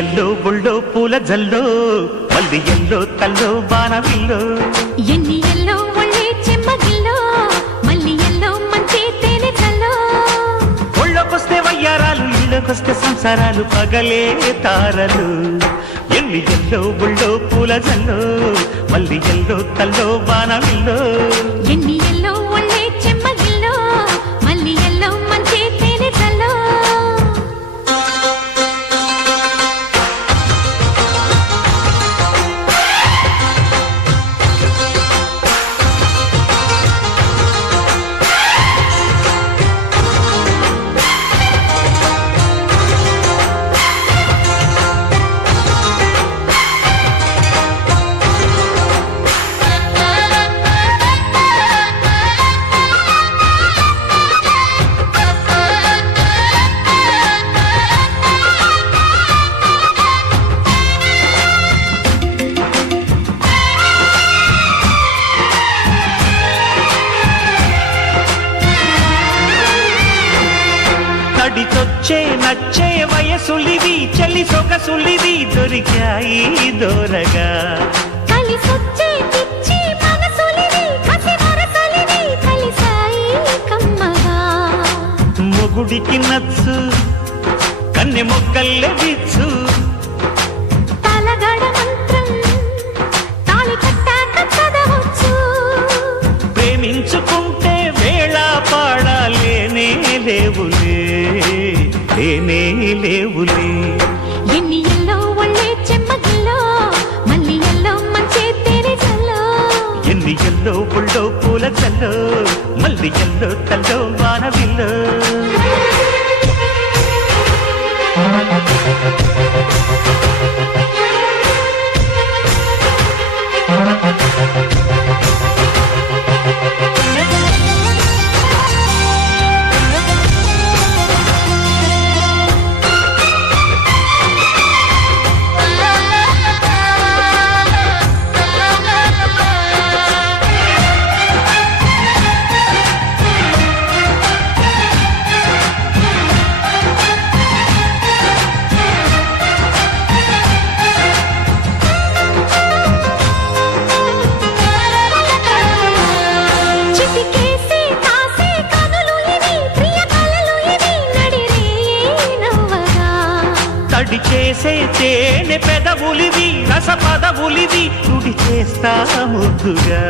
yellow బుల్లో పూల జల్లో మల్లి yellow తల్లో బాణవిల్లో ఎన్ని ఎల్లో ఒళ్ళే చెమ్మగిల్లో మల్లి ఎల్లో మంచి తేనె జల్లో ఒళ్ళొకొస్తే వయ్యారాలు ఇళ్ళకొస్తే సంసారాలు పగలే తారలు ఎన్ని ఎల్లో బుల్లో పూల జల్లో మల్లి ఎల్లో తల్లో బాణవిల్లో ఎన్ని ఎల్లో ఒళ్ళే చెమ్మగిల్లో మల్లి ఎల్లో మంచి తేనె జల్లో నడిచొచ్చే నచ్చే వయసులివి చలి సొగసులివి దొరికాయి దోరగా కలిసొచ్చే పిచ్చి మనసులివి కసి వరసలివి కలిసాయి కమ్మగా మొగుడికి నచ్చు కన్నె మొక్కల్లె విచ్చు తలగడ మంత్రం తాళి కట్టాక చదవచ్చు ప్రేమించుకుంటే వేళ పాడాలేనే లేవులే లేనే లేవులే ఎన్ని ఎల్లో ఒళ్ళే చెమ్మగిల్లో మల్లి ఎల్లో మంచి తేనె జల్లో ఎన్ని ఎల్లో బుల్లో పూల జల్లో మల్లి ఎల్లో తల్లో వానవిల్లో చిటికేసి కాసే కనులు ఇవి ప్రియ కలలు ఇవి నడిరే నవ్వగా తడి చేసే తేనె పెదవులివి రస పదవులివి తుడి చేస్తా ముద్దుగా